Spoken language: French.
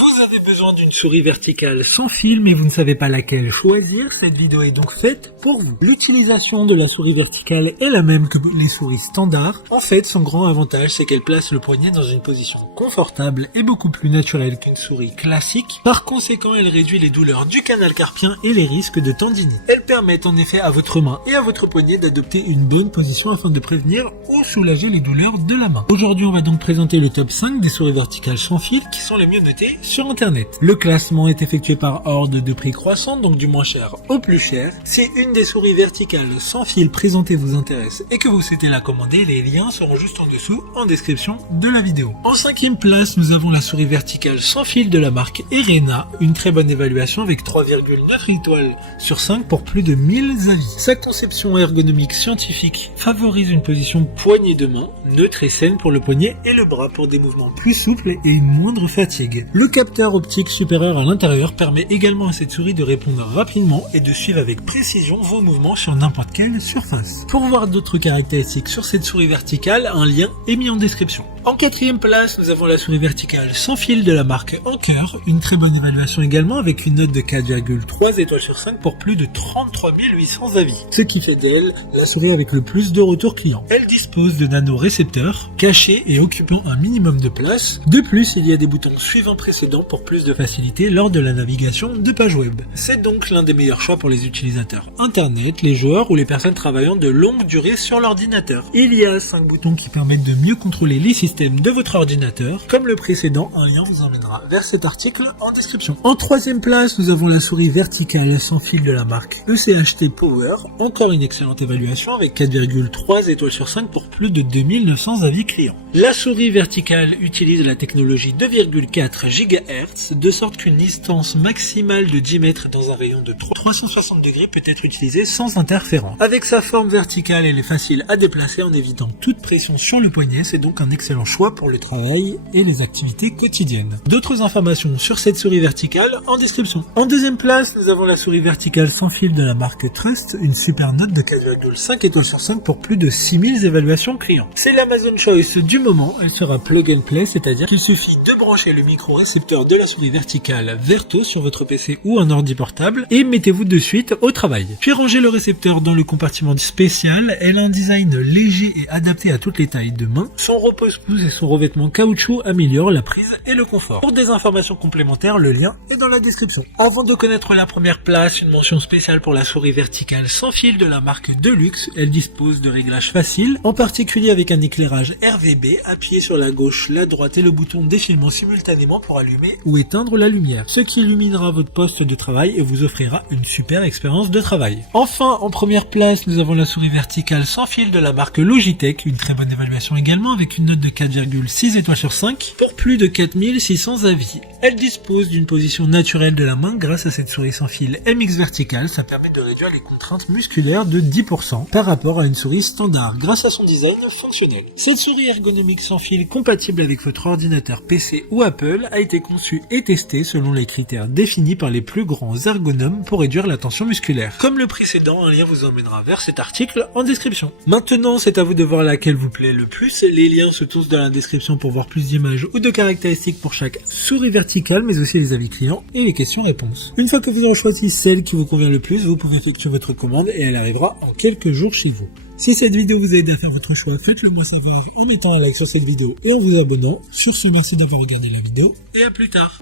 Vous avez besoin d'une souris verticale sans fil, mais vous ne savez pas laquelle choisir. Cette vidéo est donc faite pour vous. L'utilisation de la souris verticale est la même que les souris standards. En fait, son grand avantage, c'est qu'elle place le poignet dans une position confortable et beaucoup plus naturelle qu'une souris classique. Par conséquent, elle réduit les douleurs du canal carpien et les risques de tendinite. Elle permet en effet à votre main et à votre poignet d'adopter une bonne position afin de prévenir ou soulager les douleurs de la main. Aujourd'hui, on va donc présenter le top 5 des souris verticales sans fil qui sont les mieux notées sur internet. Le classement est effectué par ordre de prix croissant, donc du moins cher au plus cher. Si une des souris verticales sans fil présentées vous intéresse et que vous souhaitez la commander, les liens seront juste en dessous en description de la vidéo. En 5e place, nous avons la souris verticale sans fil de la marque Erena, une très bonne évaluation avec 3,9 étoiles sur 5 pour plus de 1000 avis. Sa conception ergonomique scientifique favorise une position poignée de main, neutre et saine pour le poignet et le bras pour des mouvements plus souples et une moindre fatigue. Le capteur optique supérieur à l'intérieur permet également à cette souris de répondre rapidement et de suivre avec précision vos mouvements sur n'importe quelle surface. Pour voir d'autres caractéristiques sur cette souris verticale, un lien est mis en description. En 4e place, nous avons la souris verticale sans fil de la marque Anker, une très bonne évaluation également avec une note de 4,3 étoiles sur 5 pour plus de 33 800 avis, ce qui fait d'elle la souris avec le plus de retours clients. Elle dispose de nanorécepteurs cachés et occupant un minimum de place. De plus, il y a des boutons suivants précédents pour plus de facilité lors de la navigation de pages web. C'est donc l'un des meilleurs choix pour les utilisateurs internet, les joueurs ou les personnes travaillant de longue durée sur l'ordinateur. Il y a 5 boutons qui permettent de mieux contrôler les systèmes de votre ordinateur. Comme le précédent, un lien vous emmènera vers cet article en description. En 3e place, nous avons la souris verticale sans fil de la marque ECHT Power, encore une excellente évaluation avec 4,3 étoiles sur 5 pour plus de 2900 avis clients. La souris verticale utilise la technologie 2,4 GHz, de sorte qu'une distance maximale de 10 mètres dans un rayon de 360 degrés peut être utilisée sans interférent. Avec sa forme verticale, elle est facile à déplacer en évitant toute pression sur le poignet, c'est donc un excellent choix pour le travail et les activités quotidiennes. D'autres informations sur cette souris verticale en description. En 2e place, nous avons la souris verticale sans fil de la marque Trust, une super note de 4,5 étoiles sur 5 pour plus de 6000 évaluations clients. C'est l'Amazon Choice du moment, elle sera plug and play, c'est-à-dire qu'il suffit de brancher le micro-récepteur de la souris verticale verto sur votre PC ou un ordi portable et mettez-vous de suite au travail. Puis rangez le récepteur dans le compartiment spécial. Elle a un design léger et adapté à toutes les tailles de main. Son repose-pouce et son revêtement caoutchouc améliorent la prise et le confort. Pour des informations complémentaires, le lien est dans la description. Avant de connaître la première place, une mention spéciale pour la souris verticale sans fil de la marque Deluxe. Elle dispose de réglages faciles, en particulier avec un éclairage RVB. Appuyez sur la gauche, la droite et le bouton défilement simultanément pour allumer ou éteindre la lumière, ce qui illuminera votre poste de travail et vous offrira une super expérience de travail. Enfin, en première place, nous avons la souris verticale sans fil de la marque Logitech, une très bonne évaluation également avec une note de 4,6 étoiles sur 5 pour plus de 4600 avis. Elle dispose d'une position naturelle de la main grâce à cette souris sans fil MX verticale, ça permet de réduire les contraintes musculaires de 10% par rapport à une souris standard grâce à son design fonctionnel. Cette souris ergonomique sans fil compatible avec votre ordinateur PC ou Apple a été conçue et testée selon les critères définis par les plus grands ergonomes pour réduire la tension musculaire. Comme le précédent, un lien vous emmènera vers cet article en description. Maintenant, c'est à vous de voir laquelle vous plaît le plus. Les liens se trouvent dans la description pour voir plus d'images ou de caractéristiques pour chaque souris verticale, mais aussi les avis clients et les questions-réponses. Une fois que vous aurez choisi celle qui vous convient le plus, vous pouvez effectuer votre commande et elle arrivera en quelques jours chez vous. Si cette vidéo vous a aidé à faire votre choix, faites-le moi savoir en mettant un like sur cette vidéo et en vous abonnant. Sur ce, merci d'avoir regardé la vidéo et à plus tard.